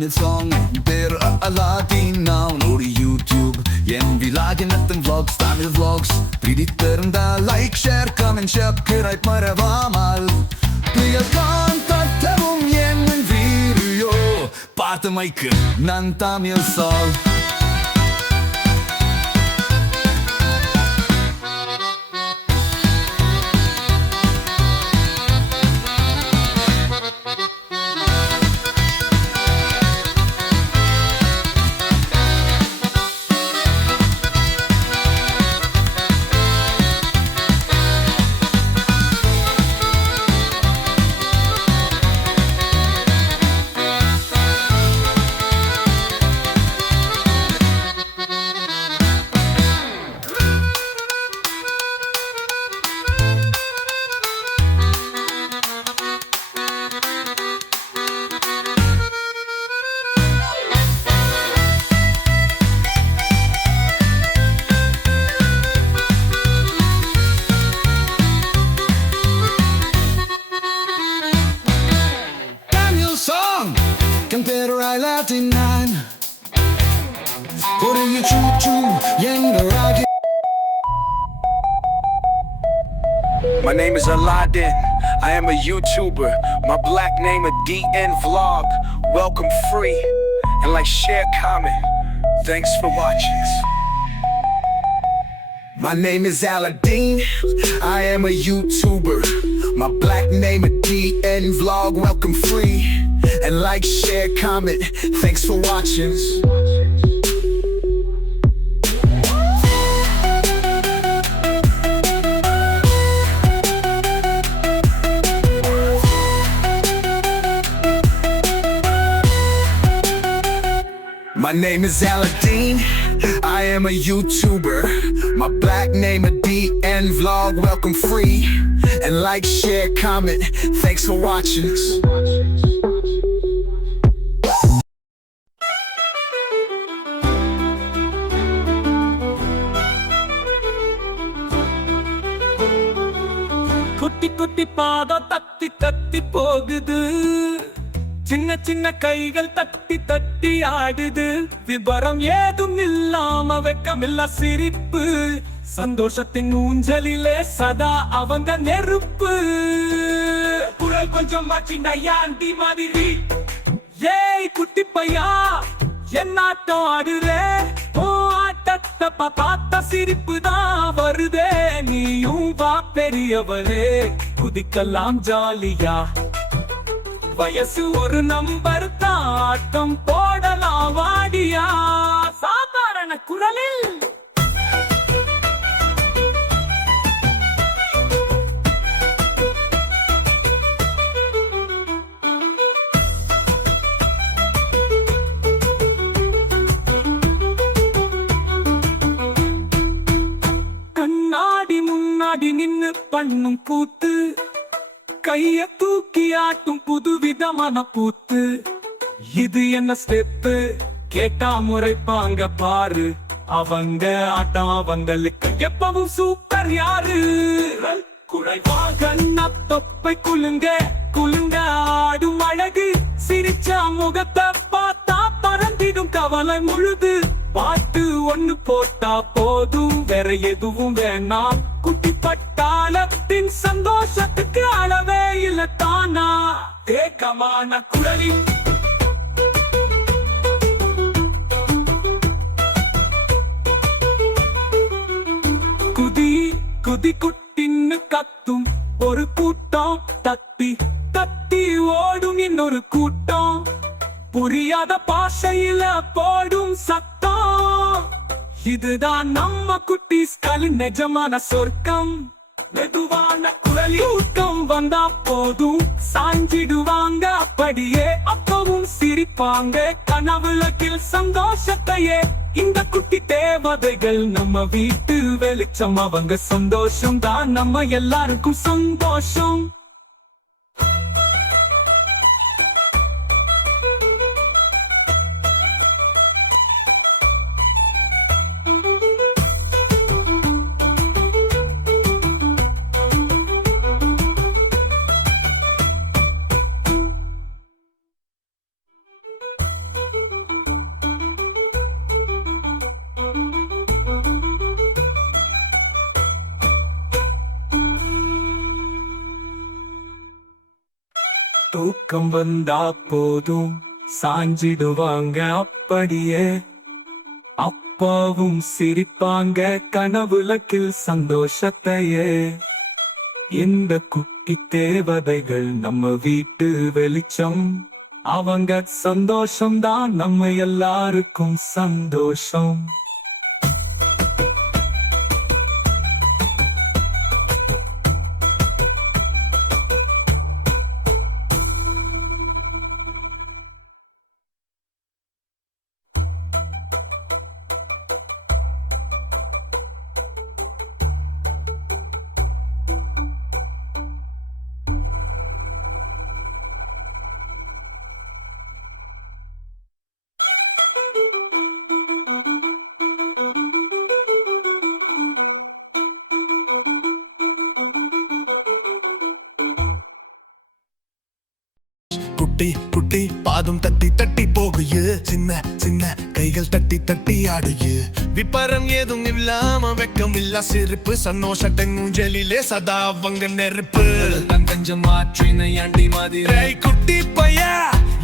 Tamil song பேர் Aladdin நான் ஒரு யூடியூப் என் விலாகினத்தின் vlogs தமிழ் vlogs. பிடித்திருந்தால் லைக் ஷேர் கமெண்ட் சப்ஸ்கிரைப் மறவாமல் புயல் காண்பத்தவும் என் வீடியோ பார்த்தமைக்கு நான் Tamil song Latin 9 What are you choo choo Yang the rocket My name is Aladdin. I am a YouTuber. My black name a DN Vlog. Welcome free. And like, share, comment. Thanks for watching. My name is Aladdin. I am a YouTuber. My black name a DN Vlog. Welcome free. And like, share, comment. Thanks for watching. My name is Aladdin. I am a YouTuber. My black name a DN Vlog. Welcome free. And like, share, comment. Thanks for watching. குட்டி பாதம் தத்தி தத்தி போகுது. சின்ன சின்ன கைகள் தட்டி தட்டி ஆடுது. விபரம் ஏதும் இல்லாம வெக்கமில்ல சிரிப்பு. சந்தோஷத்தின் ஊஞ்சலிலே சதா அவங்க நெருப்பு. குரல் கொஞ்சம் மாற்றி மாதிரி. ஏய் குட்டி பையா என்னாட்டம் ஆடுறே ஓ ஆட்டத்தை பார்த்த சிரிப்பு தான் வருதே. பெரியவரே குதிக்கலாம் ஜாலியா. வயசு ஒரு நம்பர் தான் ஆட்டம் போடலாம் வாடியா. சாதாரண குரலில். பண்ணும் கூத்து கைய தூக்கி ஆட்டும் புதுவிதமான பூத்து இது என்ன ஸ்டெப்பு? கேட்டா முறைப்பாங்க பாரு. அவங்க ஆட்டம் அவங்களுக்கு எப்பவும் சூப்பர் யாரு? குறைவாக தொப்பை குலுங்க குலுங்க ஆடும் அழகு. சிரிச்சா முகத்தை பார்த்தா பறந்திடும் கவலை முழுது. பாட்டு ஒண்ணு போட்டா போதும் வேற எதுவும் வேணாம். குட்டி பட்டாளத்தின் சந்தோஷத்துக்கு அளவே இல்ல தானா? தேக்கமான குரலில் குதி குதி குட்டின்னு கத்தும். ஒரு கூட்டம் தத்தி தத்தி ஓடும் இன்னொரு கூட்டம். புரியாத பாஷையில போடும் சத்தம். இதுதான் நம்ம குட்டீஸ்களின் நிஜமான சொர்க்கம். மெதுவான குரலில் ஊக்கம் வந்தா போதும். சாஞ்சிடுவாங்க அப்படியே அப்பவும் சிரிப்பாங்க. கனவுலகில் சந்தோஷத்தையே. இந்த குட்டி தேவதைகள் நம்ம வீட்டு வெளிச்சம் அவங்க சந்தோஷம் தான் நம்ம எல்லாருக்கும் சந்தோஷம். தூக்கம் வந்தா போதும். சாஞ்சிடுவாங்க அப்படியே. அப்பாவும் சிரிப்பாங்க கனவுலக்கில் சந்தோஷத்தையே. இந்த குட்டி தேவதைகள் நம்ம வீட்டு வெளிச்சம்? அவங்க சந்தோஷம்தான் நம்ம எல்லாருக்கும் சந்தோஷம். குட்டி குட்டி பாதம் தட்டி தட்டி போகுது. சின்ன சின்ன கைகள் தட்டி தட்டி ஆடுது. விபரம் ஏதும் இல்லாம வெக்கம் இல்ல சிரிப்பு. சந்தோஷத்தின் ஊஞ்சலிலே சதா அவங்க நெருப்பு. தங்கஞ்சம் மாற்றின அண்டி மாதிரி. குட்டி பையா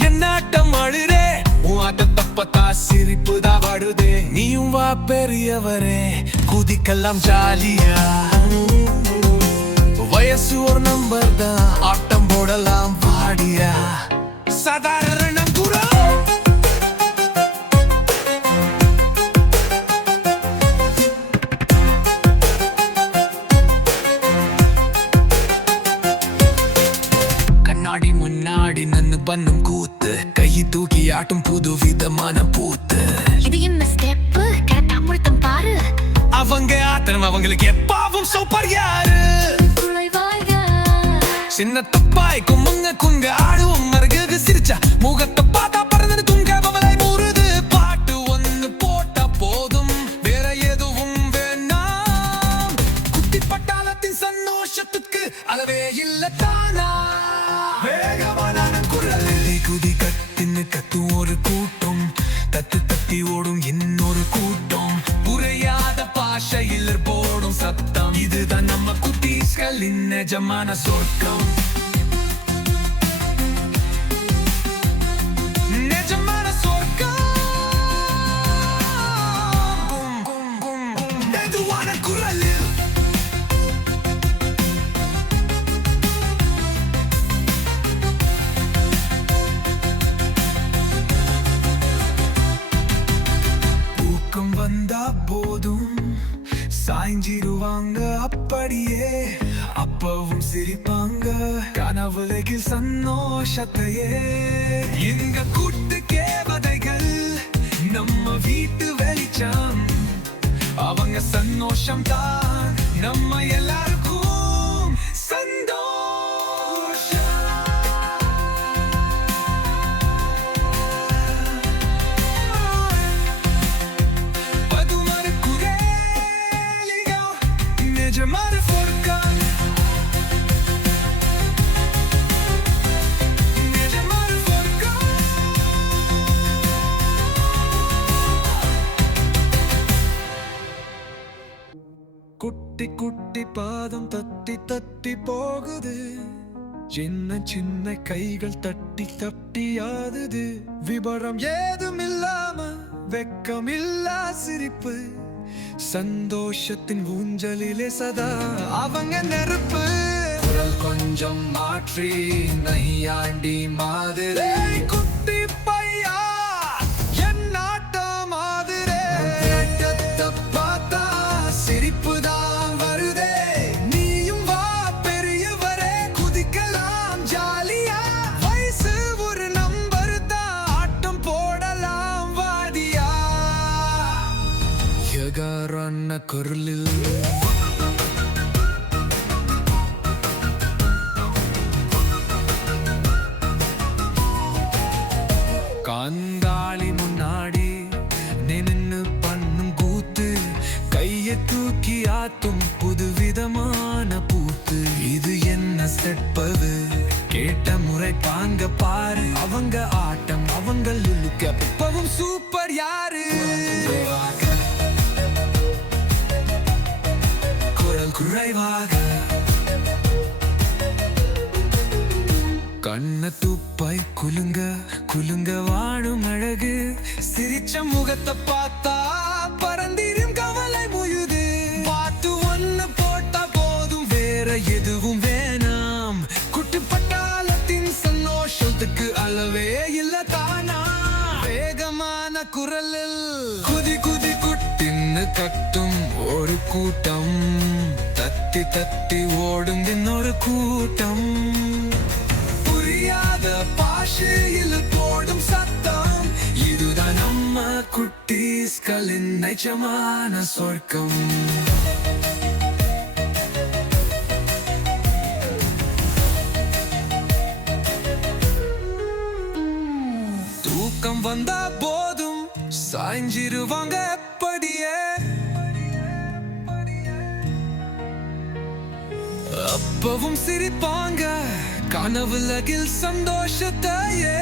என்னாட்டம் அழுறே உன் ஆட்டத்தை பார்த்தா சிரிப்பு தான் வாடுதே. நீயும் வா பெரியவரே. குதிக்கலாம் ஜாலியா. வயசு ஒரு நம்பர் தான். அவங்க அவங்களுக்கு எப்பாவும் சூப்பர் யாரு? சின்ன தப்பாய் கும்புங்க குங்க ஆடுவோம் மருகு சிரிச்சா. முகத்தை பார்த்தா பறந்து துங்க பவலை முருது பாட்டு ஒன்னு போட்டா போதும் வேற எதுவும் வேணாம். குட்டி பட்டாளத்தின் சந்தோஷத்துக்கு அளவே இல்ல தானா? வேகமான குரல். குதி கத்தின்னு கத்தும் ஒரு கூட்டம். தத்து தத்தி ஓடும் இன்னொரு கூட்டம். குறையாத பாஷையில் போடும் சத்தம். இதுதான் நம்ம குட்டீஸ்களின் நிஜமான சொர்க்கம். நிஜமான சந்தோஷத்தையே. எங்க கூட்டு கேவதைகள் நம்ம வீட்டு வெளிச்சம். அவங்க சந்தோஷம் தான் நம்ம எல்லாருக்கும் சந்தோஷம். Padumare kureliga Necemare குட்டி குட்டி பாதம் தட்டி தட்டி போகுது. சின்ன சின்ன கைகள் தட்டி தட்டி விபரம் ஏதும் இல்லாம வெக்கம் இல்லா சிரிப்பு. சந்தோஷத்தின் ஊஞ்சலிலே சதா அவங்க நெருப்பு. குரல் கொஞ்சம் மாற்றி நையாண்டி மாதிரி. தூக்கி ஆத்தும் புதுவிதமான பூத்து. இது என்ன செட்பது கேட்ட முறை பாங்க பாரு. அவங்க ஆட்டம் அவங்க லுலுக்க. எப்பவும் சூப்பர் யாரு? குரல் குறைவாக. கண்ண துப்பாய் குலுங்க குலுங்க வாழும் அழகு. சிரிச்ச முகத்தை பார்த்தா கூட்டம். தத்தி தத்தி ஓடும் இன்னொரு கூட்டம். புரியாத பாஷையில் போடும் சத்தம். இதுதான் நம்ம குட்டீஸ்களின் நிஜமான சொர்க்கம். தூக்கம் வந்தா போதும் சாய்ஞ்சிருவாங்க அப்பவும் சிரிப்பாங்க. கனவுலகில் சந்தோஷத்தையே.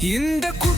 இந்த குட்டி